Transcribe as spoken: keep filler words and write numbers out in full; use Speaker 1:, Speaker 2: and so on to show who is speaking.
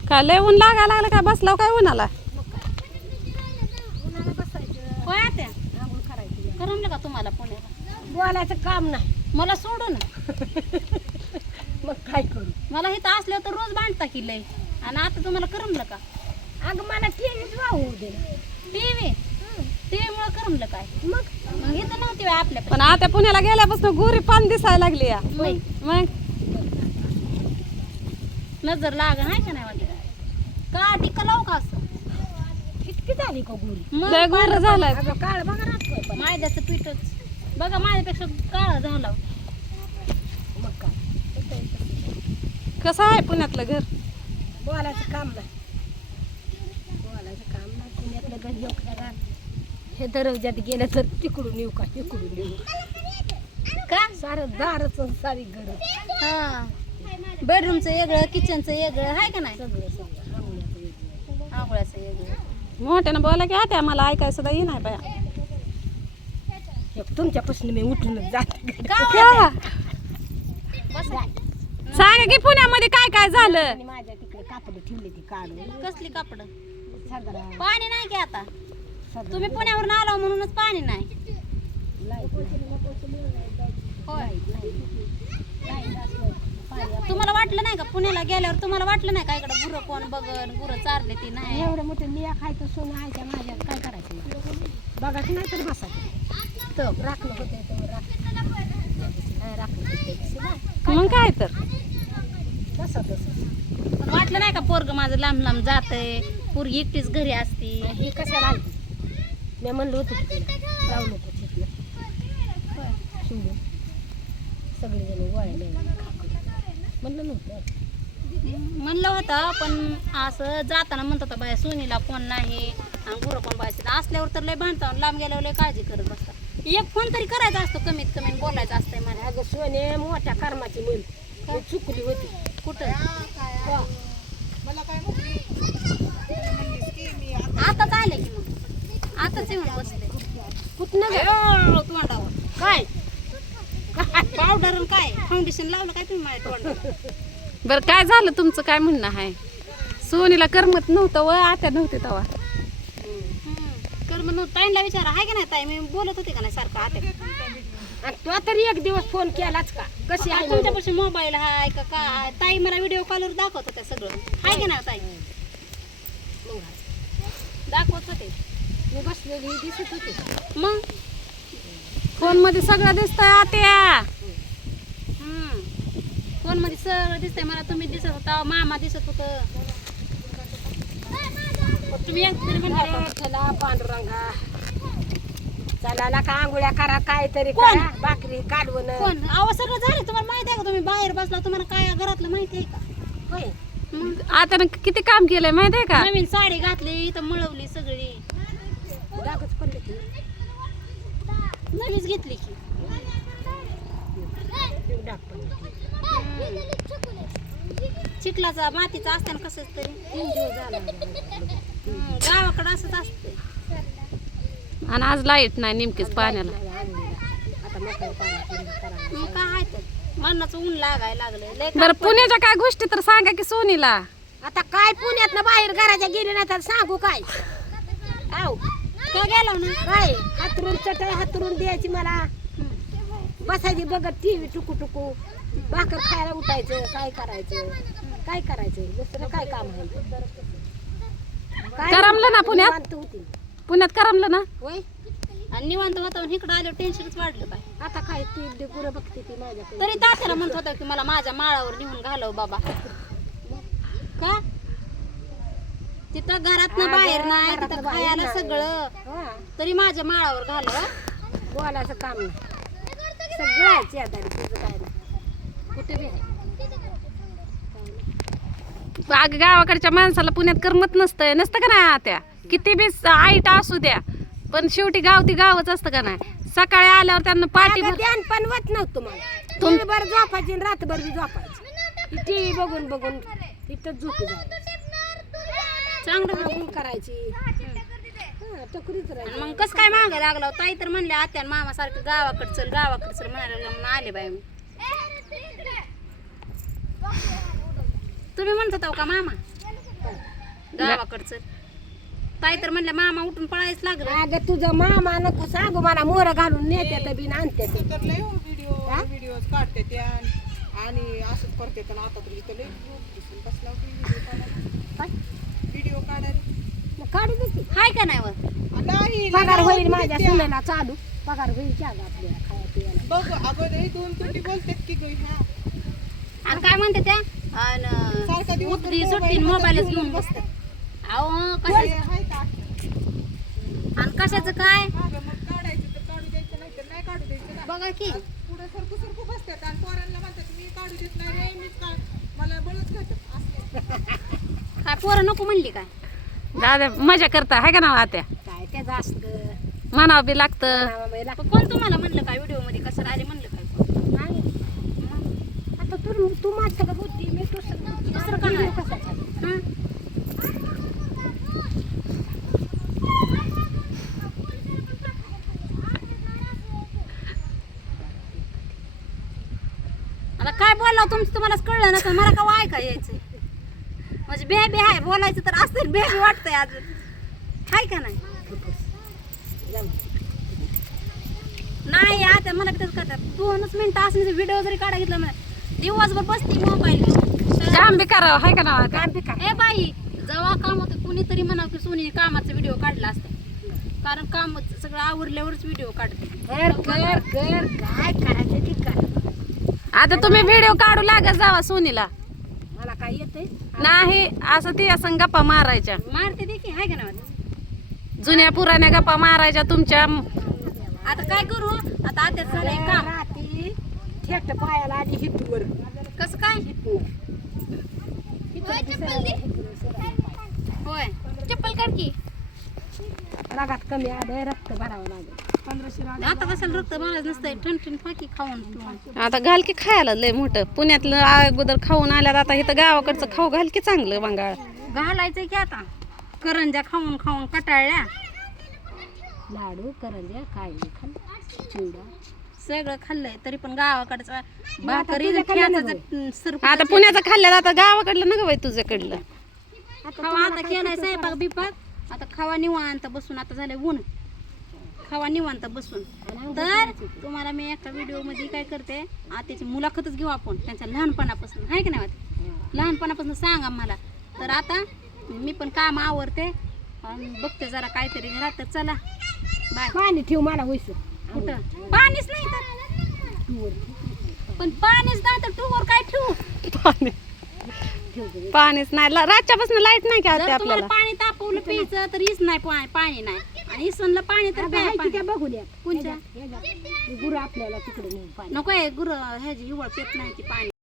Speaker 1: काय लय ऊन लागायला लागलं काय बसलाव काय उन्हाला?
Speaker 2: उन्हाळा बसायचं
Speaker 3: होय आत्या
Speaker 2: आंघोळ करायची
Speaker 3: करमलं का तुम्हाला पुण्याला?
Speaker 2: बोलायचं काम नाही
Speaker 3: मला सोडून
Speaker 2: मग काय करू
Speaker 3: मला इथं असल्यावर तर रोज बांधता की लय आणि आता तुम्हाला करमलं का?
Speaker 2: अगं मला टीव्हीच वाहू दे
Speaker 3: टीव्ही टीव्हीमुळे करमलं काय?
Speaker 2: मग
Speaker 3: मग इथं नव्हती बाई आपल्या
Speaker 1: पण आता पुण्याला गेल्यापासून गोरी पान दिसायला लागली या.
Speaker 3: होय.
Speaker 1: मग
Speaker 3: नजर लाग नाही का नाही वाटत का टिक्का लावू का असं?
Speaker 2: कितकी झाली का गोरी
Speaker 3: मग
Speaker 1: लय गोर झालाय.
Speaker 2: अगं काळ बघा राहतोय पण
Speaker 3: मैद्याचं पीठच बघा माझ्यापेक्षा काळा झाला.
Speaker 2: मग काय
Speaker 1: कसं आहे पुण्यातलं घर?
Speaker 2: बोलायचं काम नाही बोलायचं काम नाही पुण्यातलं घर येऊ का हे दरवाज्यात गेलं तर तिकडून येऊ का तिकडून येऊ
Speaker 3: का
Speaker 2: सारं दारच सारी घर
Speaker 3: हा बेडरूमचं वेगळं किचनचं वेगळं आहे का नाही?
Speaker 2: सगळं सगळं आवडीचं वेगळं.
Speaker 3: आंघोळ्याचं वेगळं.
Speaker 1: मोठ्यानं बोला की आता मला ऐकाय सुद्धा येई नाही बाया.
Speaker 2: हे तुमच्यापासून मी उठूनच जाते
Speaker 1: का? सांगा की पुण्यामध्ये काय काय झालं?
Speaker 2: आणि माझ्या तिकडे कापड ठेवली ती काढून
Speaker 3: कसली कापड?
Speaker 2: सगळं
Speaker 3: पाणी नाही की आता
Speaker 2: सगळं
Speaker 3: तुम्ही पुण्यावरून आला म्हणूनच पाणी नाही.
Speaker 2: लाईट
Speaker 3: होय
Speaker 2: लाईट असलं पाणी
Speaker 3: तुम्हाला वाटलं नाही का पुण्याला गेल्यावर तुम्हाला वाटलं नाही का इकडे गुरं कोण बघन गुरं चारले ती नाही?
Speaker 2: एवढं मोठं लिया खायचं सोनं आहे माझ्या काय करायचं बघायचं नाही तर बसायचं तर राखलं होतं तर राखलं राखलं होतं
Speaker 1: मग काय तर
Speaker 2: बसा तसं
Speaker 3: पण वाटलं नाही का पोरग माझं लांब लांब जातंय पोरगी एकटीच घरी असती?
Speaker 2: ही कशाला आली मी म्हणलं होतं की तिला राहू नको तिथलं सोडून सगळेजण गोळ्या म्हणलं नव्हतं
Speaker 3: म्हणलं होतं पण असं जाताना म्हणत होता बाया सोनीला कोण नाही आणि गुरं कोण पाहिजे असल्यावर तर लय भांडता लांब गेल्यावर लय काळजी करत बसता. एक फोन तरी करायचा असतो कमीत कमी बोलायचं असतंय मला.
Speaker 2: अगं सोने मोठ्या कर्माची म्हण ती चुकली होती
Speaker 3: कुठं
Speaker 2: हो.
Speaker 3: आताच आले की मग आताच येऊन बसले
Speaker 2: कुठनं ग?
Speaker 3: अयो, तोंडावर
Speaker 2: काय
Speaker 3: पावडर आणि काय फाउंडेशन लावलं काय तुम्ही माझ्या तोंडावर?
Speaker 1: बरं काय झालं तुमचं काय म्हणणं आहे? सोनीला करमत नव्हतं व आता नव्हते तेव्हा.
Speaker 3: कर म्हणून ताईंला विचारा आहे का नाही ताई मी बोलत होते का नाही सारखं आता
Speaker 2: आणि तो तरी एक दिवस फोन केलाच का कशी आहे म्हणून?
Speaker 3: तुमच्यापाशी मोबाईल हाय का काय? ताई मला व्हिडिओ कॉलवर दाखवत होत्या सगळं आहे का नाही ताई?
Speaker 2: मग
Speaker 3: दाखवत होते
Speaker 2: मी बसलेली दिसत होते
Speaker 3: मग
Speaker 1: फोन मध्ये सगळं दिसतंय आत्या.
Speaker 3: फोन मध्ये सगळं दिसतंय मला. तुम्ही दिसत होता मामा दिसत होत तुम्ही एक तरी म्हणला
Speaker 2: चला पांडुरंगा चला ना का आंघोळ्या करा काहीतरी
Speaker 3: कोण?
Speaker 2: करा भाकरी काढवण
Speaker 3: कोण अहो सगळं झालं तुम्हाला माहिती आहे का? तुम्ही बाहेर बसला तुम्हाला काय घरातलं माहिती आहे का?
Speaker 2: होय
Speaker 3: मग
Speaker 1: आता किती काम केलंय माहितीये का?
Speaker 3: नवीन साडी घातली इथं मळवली सगळी
Speaker 2: डागच पडले की
Speaker 3: नवीच घेतली की
Speaker 2: डाग पडले
Speaker 3: चिखलाचा मातीचा असताना कसं तरी
Speaker 2: तीन दिवस झाला
Speaker 3: हम्म, गावाकडं असंच असतं.
Speaker 1: आणि आज लाईट नाही नेमकीच पाण्याला.
Speaker 2: आता मोकळं पाणी करा
Speaker 3: मग काय आहे तर मरणाचं ऊन लागायला लागलं लय काम
Speaker 1: बरं
Speaker 3: पडलं.
Speaker 1: पुण्याच्या काय गोष्टी तर सांगा की सोनीला.
Speaker 2: आता काय पुण्यात बाहेर घराच्या गेले नाही तर सांगू काय आव
Speaker 3: का गेला ना
Speaker 2: काय हातरून चटई हातरून द्यायची मला बसायची बघत टीव्ही टुकू टुकू भाकर खायला उठायचं काय करायचं काय करायचं दुसरं काय काम आहे काय
Speaker 1: करमलं ना पुण्यात?
Speaker 2: निवांत होती.
Speaker 1: पुण्यात करमलं ना?
Speaker 3: होय आणि निवांत होता इकडं आल्यावर टेन्शनच वाढलं काय?
Speaker 2: आता काय ती गुरं बघते ती माझ्याकडे
Speaker 3: तरी तात्याला म्हणत होता की मला माझ्या माळावर नेऊन घालव बाबा का तिथं घरात ना बाहेर नाही
Speaker 2: घरातनं
Speaker 3: तिथं
Speaker 2: बाहेर
Speaker 3: खायला
Speaker 2: नाही.
Speaker 3: सगळं
Speaker 2: हा,
Speaker 3: तरी माझ्या माळावर घालव
Speaker 2: बोलायचं काम नाही सगळं आहे शेजारी तुझं काय नाही कुठे बी आहे
Speaker 1: अग गावाकडच्या माणसाला पुण्यात करमत नसतंय नसतं का नाही आत्या? किती बी आईट असू द्या पण शेवटी गाव ती गावच असतं का नाही? सकाळी आल्यावर त्यांना पाठी
Speaker 2: अगं ध्यान पण होत नव्हतं मला
Speaker 1: तुम-
Speaker 2: दिवसभर झोपायची आणि रात्रभर बी झोपायची टीव्ही बघून बघून तिथं झोपी जायची
Speaker 3: चांगलं
Speaker 2: बघून करायची हा, टकरीच राहायची
Speaker 3: मग कसं काय मागे लागला ताई तर म्हणले आत्या आणि मामा सारखं गावाकडं चल गावाकडं चल म्हणायला लागलं म्हणून आले बाई मी. तुम्ही म्हणत होता का मामा गावाकडचं ताई तर म्हणल्या मामा उठून पळायच लागलं.
Speaker 2: अगं तुझं मामा नको सांगू मला मोर घालून नेत्यात बिन आणत्यात.
Speaker 4: तर लय व्हिडिओ व्हिडिओ काढते त्या आणि असंच करते तर आता तर इथं लय दिसून बसला व्हिडिओ काढायला.
Speaker 2: मग काढू दे की.
Speaker 3: हाय का नाही वर
Speaker 4: नाही
Speaker 2: पगार होईल माझ्या सुनेला चालू पगार होईल की अगं आपल्याला खाया पियाला.
Speaker 4: बघ अगं लय दोन तुटी बोलतात की गं ह्या
Speaker 3: आणि काय म्हणते त्या
Speaker 4: सारखा
Speaker 3: आणि
Speaker 4: दिवस
Speaker 3: उतरी सुट्टी मोबाईलच घेऊन बसतात. अहो कशा
Speaker 4: हाय का
Speaker 3: आणि कशाचं काय
Speaker 4: अगं मग काढायचं तर काढू द्यायचं नाही तर नाही काढू द्यायचं ना.
Speaker 3: बघा की
Speaker 4: पुढे सरकू सरकू बसतात आणि पोरांना म्हणतात मी काढू देत नाही रे मीच का मला बळच घालतात असले.
Speaker 3: काय पोरं नको म्हणली काय
Speaker 1: दादा मजा करता हाय का ना आत्या
Speaker 2: काय त्याचं असतं
Speaker 1: म्हणावं बी लागतं.
Speaker 2: मामाबाईला.
Speaker 3: पण कोण तुम्हाला म्हणलं काय व्हिडिओ मध्ये कसं आले म्हणलं काय कोण?
Speaker 2: नाही आता तू तू माझं का बोलती मी तू
Speaker 3: दुसरं काय नाही. हं? आता काय बोलावं तुमचं तुम्हालाच कळलं नसेल मला का वाय काय यायचं म्हणजे बेबी आहे बोलायचं तर असेल बेबी वाटतंय अजून हाय का नाही नाही आता मला बी तसं करतात दोनच मिनिटं असं व्हिडिओ जरी काढा घेतला मला दिवसभर बसते मोबाईल
Speaker 1: काम बी करावं हाय का ना आत्या.
Speaker 2: काम बी कर.
Speaker 3: ए बाई जेव्हा काम होतं कुणीतरी म्हणा की सोनी कामाचा व्हिडिओ काढला असता कारण काम सगळं आवरल्यावरच व्हिडिओ काढते
Speaker 2: कर कर कर काय करायचं ते कर.
Speaker 1: आता तुम्ही व्हिडिओ काढू लागत जावा सोनीला.
Speaker 2: मला काय येतंय
Speaker 1: नाही असं ती असं गप्पा मारायच्या
Speaker 3: मारते दे की हाय का नाही
Speaker 1: जुन्या पुराण्या गप्पा मारायच्या तुमच्या.
Speaker 3: आता काय करू आता आत्याच झालंय काम
Speaker 2: राहती थेट पायाला आधी हिटवर
Speaker 3: कसं काय होय चप्पल काढ की
Speaker 2: रागात कमी आलंय रक्त भरावं लागेल.
Speaker 3: आता कशाला रक्त भरायचं नसतंय ठणठण फाकी खाऊन पिऊन
Speaker 1: आता घाल की खायला लय मोठं पुण्यातलं अगोदर खाऊन आल्यात आता इथं गावाकडचं खाऊ घाल की चांगलं बंगाळ.
Speaker 3: घालायचंय की आता करंजा खाऊन खाऊन कटाळल्या
Speaker 2: लाडू करंज्या काय नाही खाल्लं चिवडा
Speaker 3: सगळं खाल्लंय तरी पण गावाकडचा भाकरी
Speaker 2: तुझ्या खाल्लं
Speaker 3: खेळाचा सरपट
Speaker 1: आता पुण्याचं खाल्ल्यात आता गावाकडलं नका बाई तुझ्याकडलं.
Speaker 3: खावा आता केलाय स्वयंपाक बिपाक आता खावा निवांत बसून आता झालंय ऊन खावा निवांत बसून तर तुम्हाला मी एका व्हिडिओ मध्ये काय करते त्याची मुलाखतच घेऊ आपण त्यांच्या लहानपणापासून आहे की नाही वाटत लहानपणापासून सांगा मला तर आता मी पण काम आवरते आणि बघते जरा काहीतरी घरात तर चला बाय
Speaker 2: पाणी ठेव मला होईस
Speaker 3: कुठं पाणीच नाही तर पण पाणीच नाही तर टूवर काय ठेवू
Speaker 1: पाणी पाणीच नाही ला- रातच्यापासून लाईट नाही का
Speaker 3: जर
Speaker 1: आत्या
Speaker 3: तुम्हाला
Speaker 1: आपल्याला.
Speaker 3: पाणी तापवलं प्यायचं तर हीच नाही पाणी पाणी नाही आणि इसनला पाणी तर प्यायला पाणी.
Speaker 2: त्या बघू द्या
Speaker 3: कोणच्या
Speaker 2: गुरु आपल्याला तिकडे नेऊन पाणी
Speaker 3: नको आहे गुरु ह्याची हिवळ पेत नाही ती पाणी